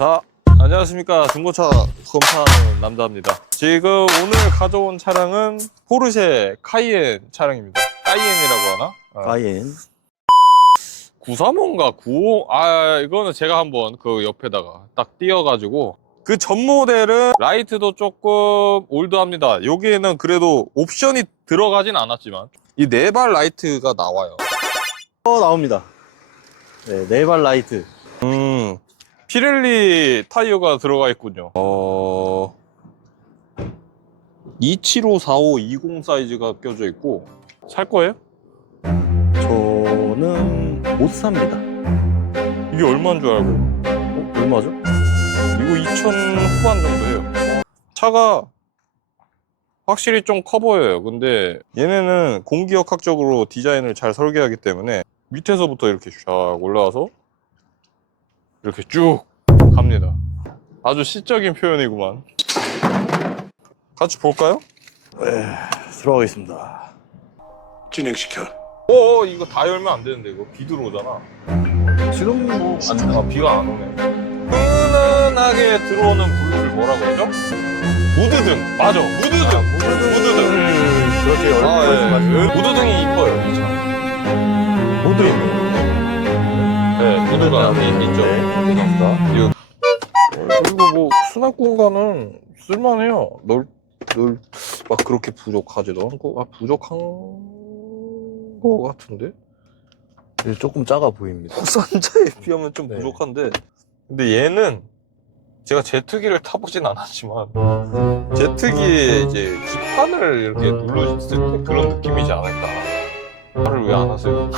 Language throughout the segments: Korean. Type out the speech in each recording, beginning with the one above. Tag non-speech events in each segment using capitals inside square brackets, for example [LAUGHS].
자, 안녕하십니까. 중고차 검사하는 남자입니다. 지금 오늘 가져온 차량은 포르쉐 카이엔 차량입니다. 카이엔이라고 하나? 아, 가인 935인가 95? 아, 이거는 제가 한번 그 옆에다가 딱 띄워가지고 그 전 모델은 라이트도 조금 올드합니다. 여기에는 그래도 옵션이 들어가진 않았지만 이 네 발 라이트가 나와요. 어 나옵니다. 네, 네발 라이트. 음, 피렐리 타이어가 들어가 있군요. 어, 2754520 사이즈가 껴져 있고 살 거예요? 저는 못 삽니다. 이게 얼마인 줄 알고? 어, 얼마죠? 이거 2천 후반 정도예요. 차가 확실히 좀 커 보여요. 근데 얘네는 공기역학적으로 디자인을 잘 설계하기 때문에 밑에서부터 이렇게 쫙 올라와서 이렇게 쭉 갑니다. 아주 시적인 표현이구만. 같이 볼까요? 들어가겠습니다. 진행시켜. 어, 이거 다 열면 안 되는데 이거 비 들어오잖아. 지금 뭐 안, 아, 비가 안 오네. 은은하게 들어오는 블루를 뭐라 그러죠? 무드등. 맞아, 무드등. 무드등. 그렇게 얼마 아, 예. 무드등이 네, 무드가 있- 있죠. 네, 감사합니다. 이거, 그리고 뭐, 수납 공간은 쓸만해요. 넓, 넓, 막 그렇게 부족하지도 않고, 아, 부족한 거 같은데? 네, 조금 작아 보입니다. 국산차에 비하면 좀 네. 부족한데 근데 얘는 제가 제트기를 타보진 않았지만 제트기에 이제 기판을 이렇게 눌렀을 때 그런 느낌이지 않을까 말을 왜 안 하세요?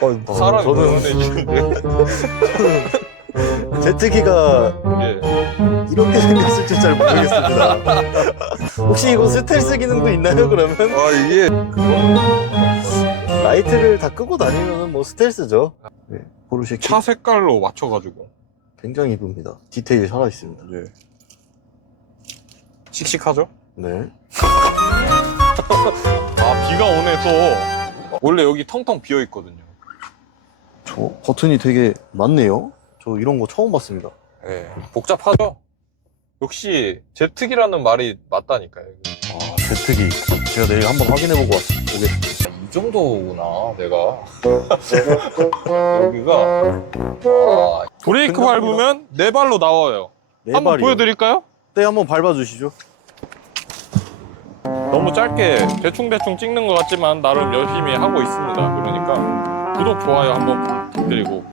어, 사람이 저는 불안해지는데 제트기가 [LAUGHS] 예. 이렇게 생겼을지 잘 모르겠습니다. [LAUGHS] 혹시 이거 스텔스 기능도 있나요, 그러면? 아 이게 라이트를 다 끄고 다니면 뭐 스텔스죠. 네, 포르쉐 차 색깔로 맞춰가지고 굉장히 이쁩니다. 디테일이 살아 있습니다. 예. 씩씩하죠? 네. [LAUGHS] 아 비가 오네 또 원래 여기 텅텅 비어 있거든요 저 버튼이 되게 많네요. 저 이런 거 처음 봤습니다. 예. 복잡하죠? 역시 제트기라는 말이 맞다니까요 아, 제트기. 제가 내일 한번 확인해보고 왔, 오겠습니다. 이 정도구나 내가 [LAUGHS] 여기가 아, 브레이크. 밟으면 네 발로 나와요 네 한번 발이요. 보여드릴까요? 네, 한번 밟아주시죠. 너무 짧게 대충대충 찍는 것 같지만 나름 열심히 하고 있습니다 그러니까 구독 좋아요 한번 부탁드리고